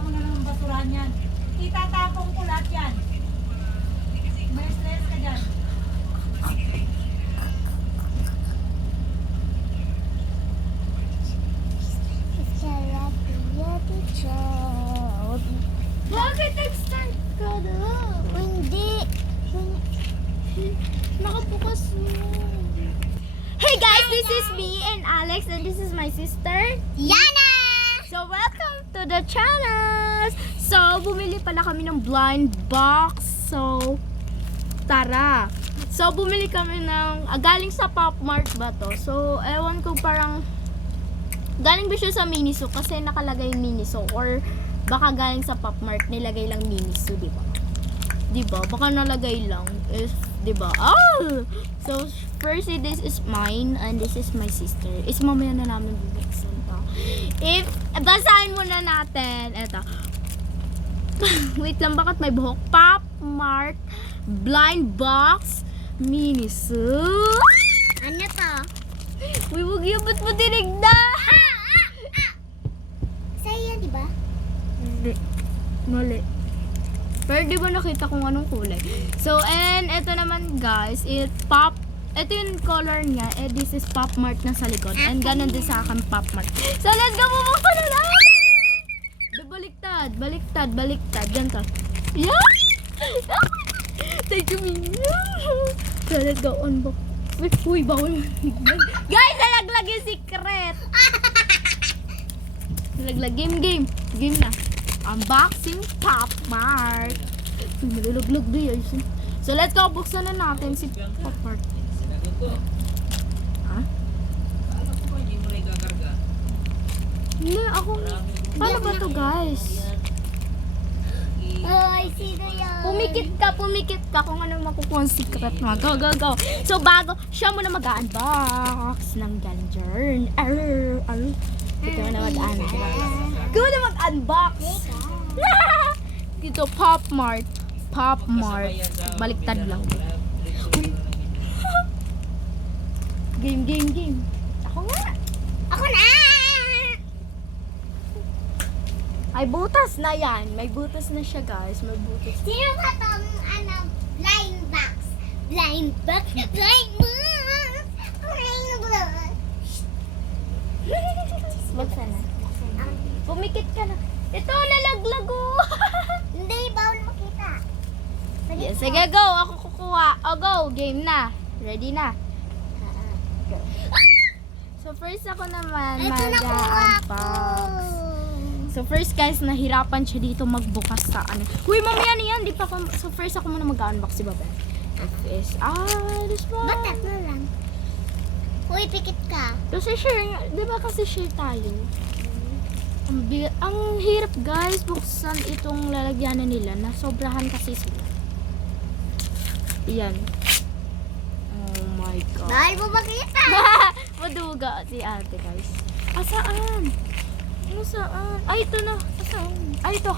mo na lang ng basurahan yan. Itatapong ko lahat yan. May stress ka dyan. Bakit nag-start ka na? Hindi. Nakabukas mo. Hey guys, this is me and Alex and this is my sister, Yana! So welcome to the channel! So, bumili pala kami ng blind box. So, tara! So, bumili kami ng, galing sa Pop Mart ba to? So, ewan ko parang, galing ba siya sa Miniso kasi nakalagay Miniso or baka galing sa Pop Mart nilagay lang Miniso, di ba? Di ba? Baka nalagay lang is, di ba? Oh! So, first this is mine and this is my sister. Is mamaya na namin bubuksan to. If, basahin muna natin. Eto. Wait lang, bakit may buhok? Pop Mart blind box Miniso. Ano to? Uy, wag yun, ba't mo tinignan? Sa'yo yan, di ba? Hindi. Mali. Pero di ba nakita kung anong kulay? So, and ito naman guys, ito yung color niya. This is Pop Mart na sa likod. And ganun din sa akin Pop Mart. So, let's go, bubuksan na natin! Baliktad. Ganito. Yeah! Thank you, Mia. So, let's go, unbox. Uy, bawal. Guys, nalaglag yung secret. Nalaglag. Game na. Unboxing Pop Mart. Uy, maluluglag din. So, let's go. Buksan na natin si Pop Mart. Ha? Hindi, ako. Paano ba to, guys? Oh, I see na yan. Pumikit ka kung ano makukuha ang secret mo. Go. So, bago, siya muna mag-unbox ng Ganger. Ikaw na mag-unbox. Ikaw na mag-unbox. Dito, Pop Mart. Baliktad lang. Game. Ako na. Ay, butas na yan. May butas na siya, guys. May butas. Sino ba itong blind box? Blind box? Buksan na. Pumikit ka na. Ito, nalaglag oh. Hindi, bawal makita. Yes, sige, go. Ako kukuha. Go. Game na. Ready na. So, first ako naman Ito nakuha ko. mag-unbox. So, first guys, nahirapan siya dito magbukas sa ano. Uy, mamaya na yan. Di pa ako. So, first ako muna mag-unbox si Baba. This one. Ba't tatlo lang? Uy, pikit ka. Kasi share, di ba kasi share tayo? Ang hirap guys, buksan itong lalagyanan nila na sobrahan kasi sila. Yan. Oh my God. Bawal mo makita. Maduga si ate guys. Asaan? Ano saan? Ay, ito na. Asaan? Ay, ito.